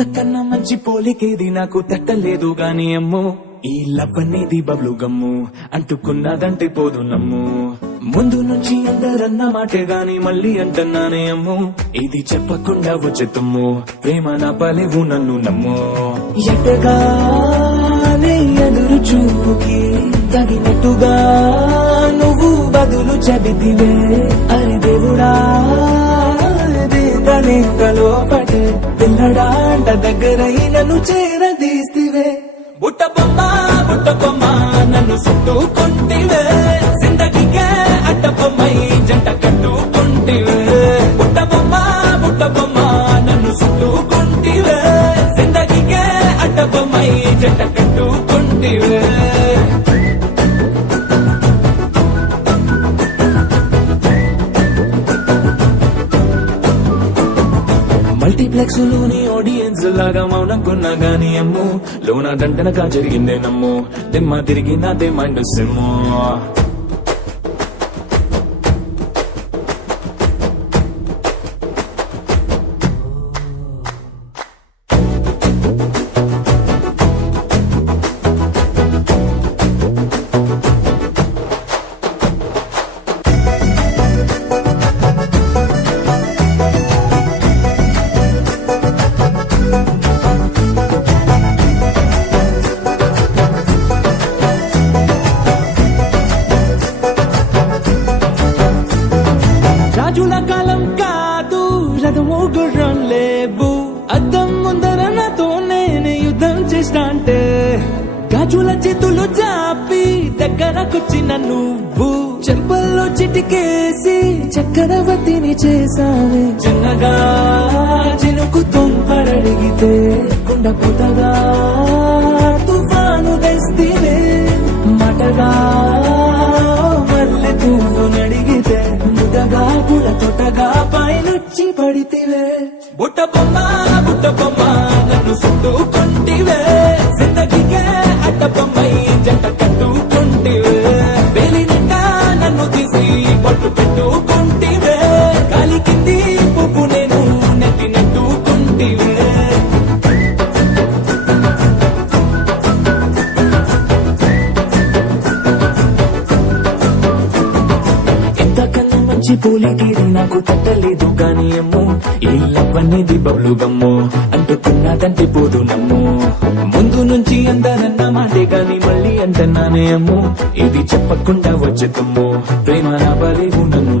ఇంతకన్నా మంచి పోలికేది నాకు తట్టలేదు గాని అమ్మో ఈ లవ్ అనేది బబ్లు గమ్ము అంటుకున్నదంటే పోదు నమ్ము ముందు నుంచి అందరన్న మాటే గాని మళ్ళీ అంటున్నానే అమ్ము ఇది చెప్పకుండా వచ్చేతుమ్ము ప్రేమ నా పలేవు నన్ను నమ్ము ఎటగానే ఎదురు చూపుకి తగినట్టుగా నువ్వు బదులు చెబితివే అరే దేవుడా లోపటే పిల్లడాంట దగ్గరై నన్ను చేరదీస్తివే బుట్ట బొమ్మ నన్ను చుట్టుకుంటివే జిందగీకే అడ్డ బొమ్మై జంట కట్టుకుంటివే బుట్ట బొమ్మ నన్ను చుట్టుకుంటివే జిందగీకే అడ్డ బొమ్మై జంట కట్టుకుంటివే మల్టీప్లెక్స్ లోని ఆడియన్స్ లాగా మౌనంకున్నా గానీ అమ్ము లోన దండనగా జరిగిందే నమ్ము దిమ్మ తిరిగి నాదే మైండ్ సిమ్ము రాజుల కాలం కాదు రథము గుర్రం లేవు అద్దం ముందర నాతో నేను యుద్ధం చేస్తా అంటే గాజుల చేతులు చాపి దగ్గరకొచ్చిన నువ్వు చెంపల్లో చిటికేసి చక్రవర్తిని చేసావే చిన్నగా చినుకు తుంపరడిగితే కుండ పుతగా తుఫాను తెస్తివే మటగా మల్లె పువ్వు నడిగితే ముదగా పుల తొటగా పైనుచ్చి పడితివే బుట్ట బొమ్మ నన్ను చుట్టుకుంటివే జిందగీకే అడ్డ బొమ్మై జంట కట్టుకుంటివే వేలి నిండా నన్ను తీసి పట్టు పెట్టుకుంటివే గాలి కింది పువ్వు నేను నెత్తి నెట్టుకుంటివే పోలికేది నాకు తట్టలేదు గాని అమ్ము ఈ లవ్ అనేది బబ్లు గమ్ము అంటుకున్నదంటే పోదు నమ్ము ముందు నుంచి అందరన్న మాటే గాని మళ్ళీ అంటున్నానే అమ్ము ఇది చెప్పకుండా వచ్చేతుమ్ము ప్రేమ నా బలేవు నన్ను